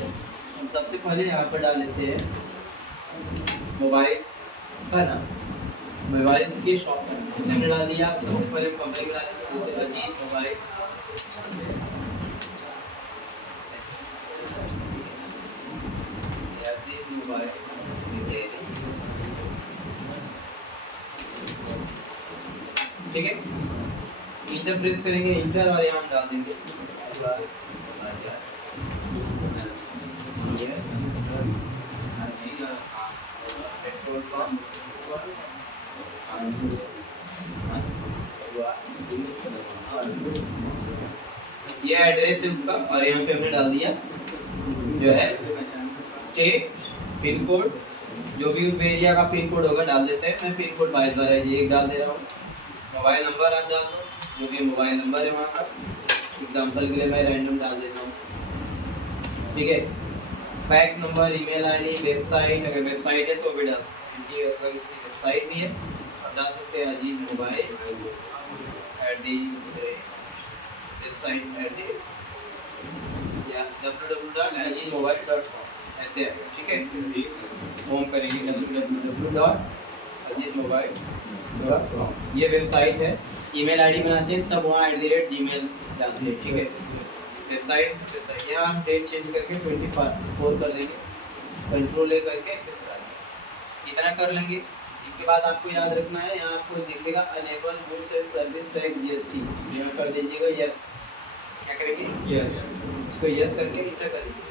हम सबसे पहले यहाँ पर डाल लेते हैं मोबाइल का नाम, मोबाइल की शॉप का नाम। जैसे हमने डाल दिया, सबसे पहले हम कंपनी का डाल देंगे, जैसे अजीत मोबाइल। अजीत मोबाइल ठीक है, इंटर प्रेस करेंगे, इंटर, और यहाँ हम डाल देंगे पेट्रोल पंप, ये एड्रेस है उसका, और यहाँ पे हमने डाल दिया जो है स्टेट, पिन कोड, जो भी उस एरिया का पिन कोड होगा डाल देते हैं। मैं पिन कोड बार बार एक डाल दे रहा हूँ। मोबाइल नंबर आप डाल दो, जो भी मोबाइल नंबर है वहाँ का, एग्जांपल के लिए मैं रैंडम डाल देता हूँ, ठीक है। Fax number, email ID, website, अगर वेबसाइट है तो भी डाल सकते हैं, अगर इसकी वेबसाइट भी है डाल सकते हैं अजीत मोबाइल वेबसाइट या www.ajitmobile.com ऐसे है, ठीक है। होम करेंगे www.ajitmobile.com, ये वेबसाइट है। ईमेल आईडी बनाते हैं तब वहाँ @gmail डालते हैं, ठीक है। वेबसाइट यहाँ हम डेट चेंज करके 24 कर देंगे, कंट्रोल ए करके एक्सेप्ट कर देंगे, इतना कर लेंगे। इसके बाद आपको याद रखना है, यहाँ आपको दिखेगा enable goods and service tax GST, यहाँ कर दीजिएगा यस। क्या करेंगे? यस। इसको यस करके इंटर करेंगे,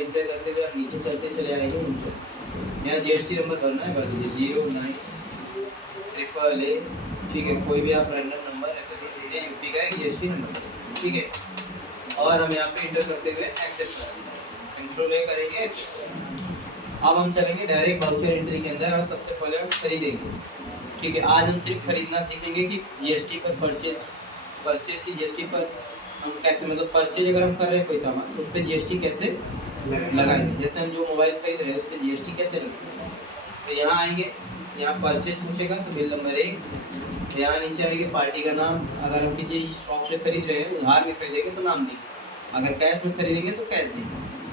इंटर करते हुए आप नीचे चलते चले आएंगे। इंटर, यहाँ जीएसटी नंबर भरना है, भर दीजिए 09 AAA, ठीक है। कोई भी आप रैंडम नंबर ऐसे दे दीजिए, यूपी का एक जीएसटी नंबर, ठीक है। और हम यहाँ पे इंटर करते हुए एक्सेप्ट करेंगे, कंट्रोल ए करेंगे। अब हम चलेंगे डायरेक्ट वाउचर एंट्री के अंदर, और सबसे पहले हम खरीदेंगे, ठीक है। आज हम सिर्फ खरीदना सीखेंगे कि जीएसटी पर परचेज की जीएसटी पर हम कैसे, मतलब परचेज अगर हम कर रहे हैं कोई सामान तो उस पर जीएसटी कैसे लगाएंगे। जैसे हम जो मोबाइल खरीद रहे हैं उस पर जीएसटी कैसे लगाएंगे, तो यहाँ आएंगे, यहाँ परचेज पूछेगा तो बिल नंबर 1, यहाँ नीचे आएंगे पार्टी का नाम। अगर हम किसी शॉप से खरीद रहे हैं, उधार में खरीदेंगे तो नाम देंगे, अगर कैश में खरीदेंगे तो कैश देंगे।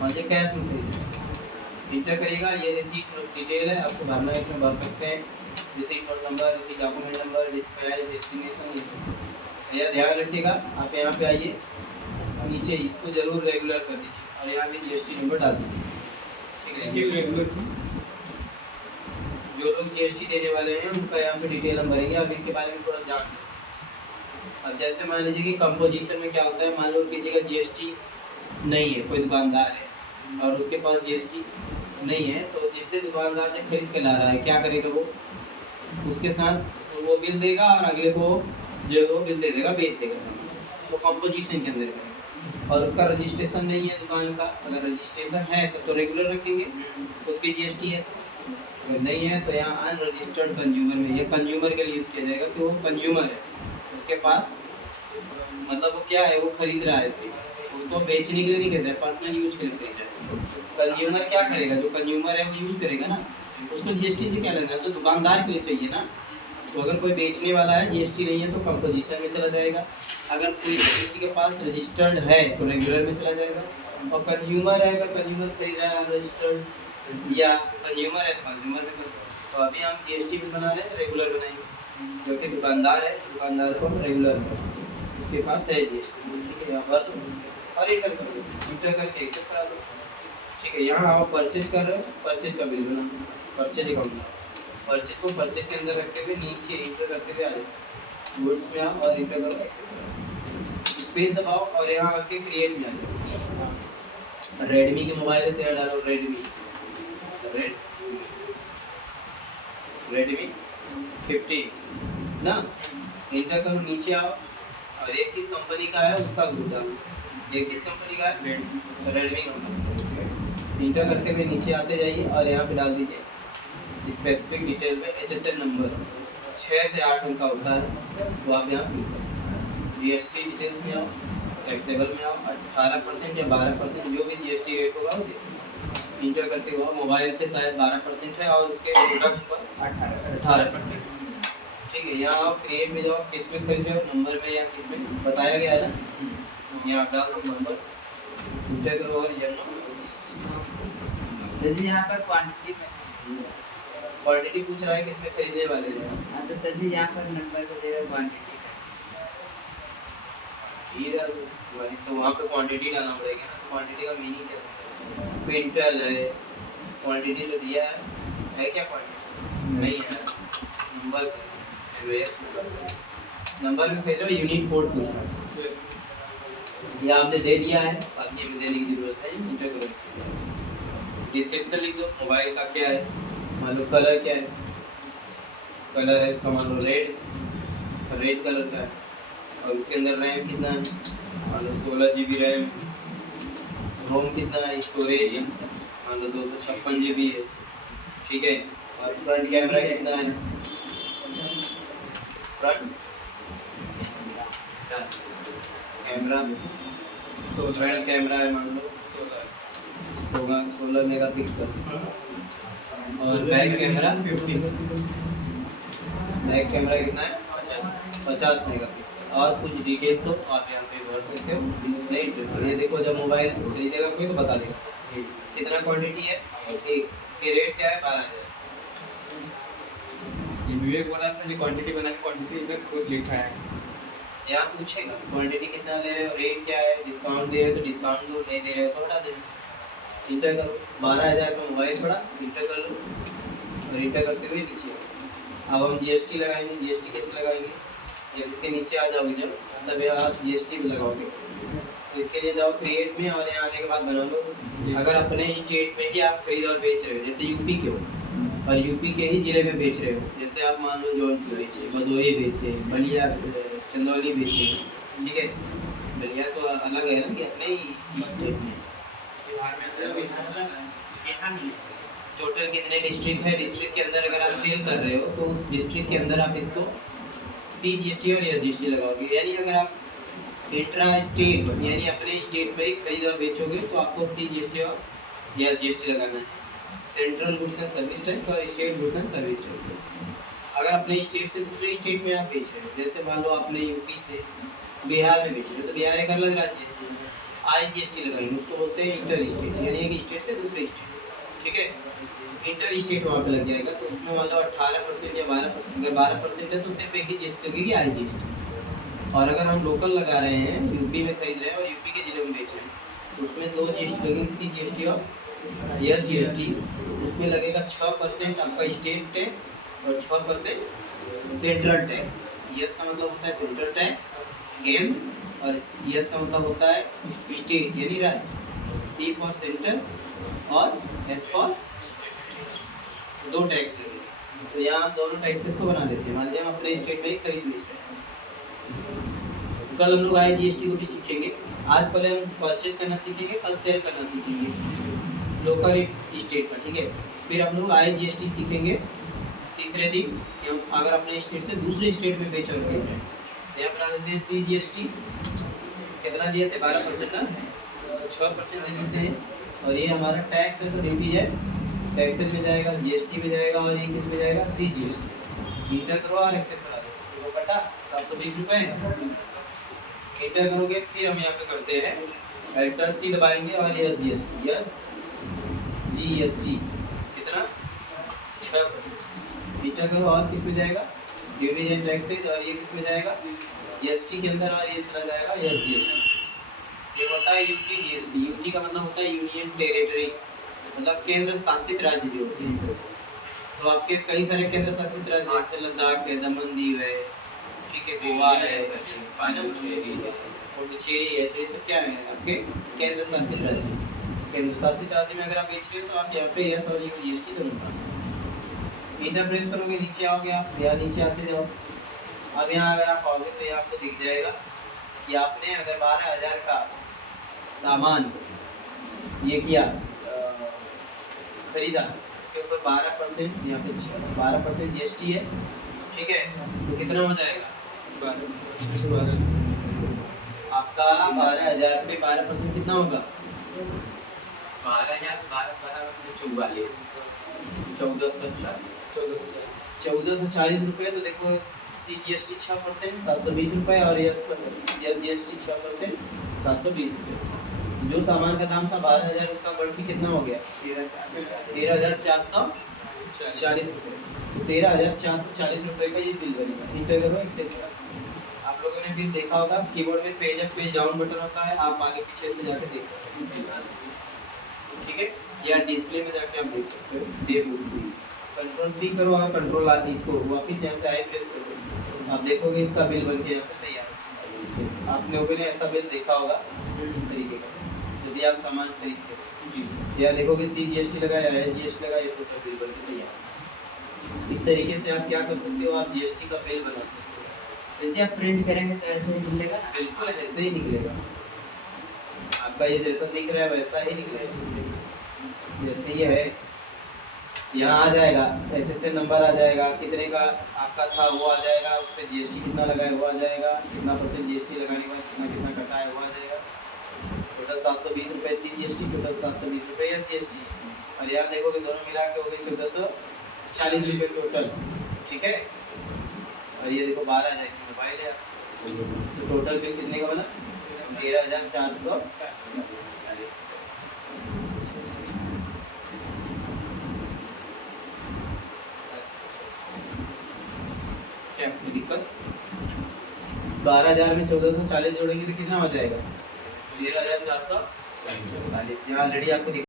मान लीजिए कैश में खरीदेंगे, इंटर करिएगा। ये रिसीट डिटेल है, आपको भरना है, इसमें भर सकते हैं receipt note number, receipt document number, dispatch, destination, ये सब यह ध्यान रखिएगा। आप यहाँ पे आइए, नीचे इसको जरूर रेगुलर कर दीजिए, और यहाँ पे जीएसटी नंबर डाल दीजिए, ठीक है। रेगुलर जो लोग जीएसटी देने वाले हैं उनका यहाँ पे डिटेल हम भरेंगे। अब इनके बारे में थोड़ा जान लें। अब जैसे मान लीजिए कि कंपोजिशन में क्या होता है, मान लो किसी का जीएसटी नहीं है, कोई दुकानदार है और उसके पास जीएसटी नहीं है, तो जिससे दुकानदार से खरीद के ला रहा है क्या करेगा, वो उसके साथ वो बिल देगा और अगले को जो वो बिल दे देगा, बेच देगा सामान, वो कंपोजिशन के अंदर करेगा। और उसका रजिस्ट्रेशन नहीं है दुकान का, अगर रजिस्ट्रेशन है तो रेगुलर रखेंगे, खुद की जीएसटी है, अगर नहीं है तो यहाँ अनरजिस्टर्ड कंज्यूमर में, ये कंज्यूमर के लिए यूज़ किया जाएगा कि वो कंज्यूमर है, उसके पास मतलब वो क्या है, वो खरीद रहा है, उसको बेचने के लिए नहीं खरीद रहा है, पर्सनल यूज के लिए खरीद रहा है। कंज्यूमर क्या करेगा, जो कंज्यूमर है वो यूज़ करेगा ना, उसको जीएसटी से क्या लेना है, तो दुकानदार के लिए चाहिए ना। तो अगर कोई बेचने वाला है, जीएसटी नहीं है तो कंपोजिशन में चला जाएगा। अगर कोई किसी के पास रजिस्टर्ड है तो रेगुलर में चला जाएगा। और कंज्यूमर है, अगर कंज्यूमर खरीद रहा है रजिस्टर्ड, या कंज्यूमर है तो कंज्यूमर में। तो अभी हम जीएसटी बिल बना रहे हैं, रेगुलर बनाएंगे, जो कि दुकानदार है, दुकानदार को हम रेगुलर उसके पास है जीएसटी, ठीक है। यहाँ पर और इंटर कर दो, इंटर करके एक्सेप्ट करा दो, ठीक है। यहाँ आप परचेज कर रहे हो, परचेज का बिल बना, परचेज अकाउंट, परचेज को परचेज के अंदर रखते हुए नीचे इंटर करते हुए आ जाए, गुड्स में आओ और इंटर करो, स्पेस दबाओ और यहाँ आके क्रिएट में आ जाओ। रेडमी के मोबाइल है तो यहाँ डालो रेडमी 50 ना, इंटर करो, नीचे आओ और ये किस कंपनी का है उसका ग्रुप डालो। ये किस कंपनी का है, रेडमी कंपनी। इंटर करते हुए नीचे आते जाइए और यहाँ पे डाल दीजिए स्पेसिफिक डिटेल में HSN नंबर 6 से 8 अंक का होता है, वो आप यहाँ जीएसटी डिटेल्स में आओ, टैक्सेबल में आओ, 18% या 12% जो भी जीएसटी रेट होगा वो इंटर करते हुए। मोबाइल पे शायद 12% है और उसके प्रोडक्ट्स पर 18%, ठीक है। यहाँ आप क्रिएट में जाओ, किस में खरीद रहे हो, नंबर में या किस में बताया गया है ना, यहाँ डाल दो नंबर, इंटर करो और ये सर जी यहाँ पर क्वांटिटी में क्वांटिटी पूछ रहा है किसमें खरीदने वाले हैं। हाँ तो सर जी यहाँ पर नंबर को देगा क्वांटिटी इधर वही तो वहाँ पे क्वांटिटी डालना पड़ेगा ना। क्वांटिटी का मीनिंग कैसे क्विंटल है, क्वांटिटी तो दिया है क्या क्वांटिटी नहीं है। नंबर में खेलो, यूनिक कोड पूछ रहा है, ये आपने दे दिया है, बाकी हमें देने की जरूरत है। इंटर करो, डिस्क्रिप्शन लिख दो, मोबाइल का क्या है, मान लो कलर क्या है, कलर है इसका मान लो रेड कलर का है, और उसके अंदर रैम कितना है, मान लो 16 GB रैम, रोम कितना है, स्टोरेज मान लो 256 GB है, ठीक है। और फ्रंट कैमरा कितना है, फ्रंट कैमरा 16 कैमरा है, मान लो 16 मेगापिक्सल, और बैक कैमरा 50, बैक कैमरा कितना है 50 मेगापिक्सल। और कुछ डिटेल्स हो आप यहाँ पे भर सकते हो। नहीं ये देखो, जब मोबाइल खरीदेगा कोई तो बता देगा कितना क्वांटिटी है, एक के रेट क्या है 12,000। विवेक बोला था जी क्वांटिटी बनाने, क्वांटिटी इधर खुद लिखा है, यहाँ पूछेगा क्वांटिटी कितना ले रहे हो, रेट क्या है, डिस्काउंट दे रहे हो तो डिस्काउंट दो, नहीं दे रहे हो तो हटा दे। इंटर करो, 12,000 का मोबाइल पड़ा, इंटर कर लो, और इंटर करते हुए नीचे अब हम GST लगाएंगे। GST कैसे लगाएंगे, जब इसके नीचे आ जाओगे जब तब आप GST भी लगाओगे। तो इसके लिए जाओ क्रिएट में, और यहाँ आने के बाद बना लो। अगर अपने स्टेट में ही आप खरीद और बेच रहे हो, जैसे यूपी के हो और यूपी के ही ज़िले में बेच रहे हो, जैसे आप मान लो जौनपुर बेचे, भदोही बेचे, बलिया, चंदौली बेचे, ठीक है। बलिया तो अलग है ना कि अपने ही स्टेट में। टोटल कितने डिस्ट्रिक्ट है, डिस्ट्रिक्ट के अंदर अगर आप सेल कर रहे हो तो उस डिस्ट्रिक्ट के अंदर आप इसको CGST और SGST लगाओगे। यानी अगर आप इंट्रा स्टेट यानी अपने स्टेट में ही खरीद और बेचोगे तो आपको CGST और SGST लगाना है, central goods and service tax और state goods and service tax. अगर अपने स्टेट से दूसरे स्टेट में आप बेच रहे हो, जैसे मान लो आपने यूपी से बिहार में बेच रहे हो, तो बिहार एक अलग राज्य है, IGST लगाएंगे, उसको बोलते हैं इंटर स्टेट, यानी एक स्टेट से दूसरे स्टेट, ठीक है। इंटर स्टेट वहाँ पे लग जाएगा, तो उसमें मान लो 18% या 12%, अगर 12% है तो सिर्फ एक ही GST लगेगी, IGST। और अगर हम लोकल लगा रहे हैं, यूपी में खरीद रहे हैं और यूपी के जिले में बेच रहे हैं, तो उसमें 2 GST लगेगी, CGST और SGST। उसमें लगेगा 6% आपका स्टेट टैक्स और 6% सेंट्रल टैक्स। यस का मतलब होता है सेंट्रल टैक्स, केंद्र, और यस का मतलब होता है स्टेट यानी राज्य। C फॉर सेंटर और S फॉर 2 टैक्स लगेगा। तो यहाँ हम दोनों टैक्सेस को बना देते हैं। मान लीजिए हम अपने स्टेट में ही खरीद बेच रहे हैं, कल हम लोग IGST को भी सीखेंगे। आज पहले हम परचेज करना सीखेंगे, कल सेल करना सीखेंगे लोकल स्टेट का, ठीक है। फिर हम लोग IGST सीखेंगे तीसरे दिन कि हम अगर अपने स्टेट से दूसरे स्टेट में बेच और खरीद रहे हैं। यहाँ बना देते हैं CGST, कितना दिए थे 12% ना, 6% दे देते हैं। और ये हमारा टैक्स है तो ड्यूटी है, टैक्सेस में जाएगा, GST में जाएगा, और ये किस में जाएगा, CGST। इंटर करो और एक्सेप्ट करा दो, तो कटा 720 रुपये। इंटर करोगे, फिर हम यहाँ पे करते हैं एंटर C दबाएंगे और ये GST कितना 6%। इंटर करो और किस में जाएगा, ड्यूटीज एंड टैक्सेस, और ये किस में जाएगा, GST के अंदर, और ये चला जाएगा SGST। ये होता है यूटी GST। यूटी का मतलब होता है यूनियन टेरिटरी, मतलब केंद्र शासित राज्य जो होते हैं। तो आपके कई सारे केंद्र शासित राज्य, जैसे लद्दाख है, दमन दीव है, ठीक है, गोवा है, पुडुचेरी है, तो ये सब क्या है आपके केंद्र शासित राज्य। केंद्र शासित राज्य में अगर आप बेच रहे हो तो आप यहाँ पे यस और GST दोनों पास। इंटर प्रेस करोगे, नीचे आओगे आप, या नीचे आते जाओ। अब यहाँ अगर आप आओगे तो यहाँ आपको दिख जाएगा कि आपने अगर 12,000 का सामान ये किया खरीदा, उसके ऊपर 12% यहाँ पे 12% GST है, ठीक है। तो कितना हो जाएगा, 12 आपका 12,000 पे 12% कितना होगा, 1440 रुपये। तो देखो CGST 6% 720 रुपये, और SGST 6% 720 रुपये। जो सामान का दाम था 12,000 उसका बढ़ के कितना हो गया? 13,440 रुपये। 13,440 रुपये का ये बिल बनेगा। इंटर करो, एक्सेप्ट करो। आप लोगों ने बिल देखा होगा, कीबोर्ड में page up page down button होता है, आप आगे पीछे से जाके देख सकते हो, ठीक है? या डिस्प्ले में जाके आप देख सकते हो डे बुक। कंट्रोल पी करो और कंट्रोल आर इसको वापस यहाँ से आई प्रेस करो, आप देखोगे इसका बिल बन के यहाँ पे तैयार है। आप लोगों ने ऐसा बिल देखा होगा इस तरीके का, यदि आप सामान खरीदते हो, या देखोगे CGST लगा या SGST लगा, ये टोटल बिल बन के तैयार है। इस तरीके से आप क्या कर सकते हो, आप GST का बिल बना सकते हो। तो जब प्रिंट करेंगे तो ऐसे ही मिलेगा। बिल्कुल ऐसे ही निकलेगा, आपका ये जैसा दिख रहा है वैसा ही निकलेगा। जैसे ये है, यहाँ आ जाएगा HSN नंबर आ जाएगा, कितने का आपका था वो आ जाएगा, उस पर GST कितना लगा है वो आ जाएगा, कितना % GST लगाने के बाद कितना कितना कटा है वो आ जाएगा। टोटल 720 रुपये CGST, टोटल 720 रुपये SGST, और यहाँ देखोगे दोनों मिला के हो गए 1440 रुपये टोटल, ठीक है? और ये देखो 12,000 की मोबाइल है, तो टोटल बिल कितने का बना? 13,440। क्या कोई दिक्कत? 12,000 में 1440 जोड़ेंगे तो कितना हो जाएगा? 13,440। यहाँ ऑलरेडी आपको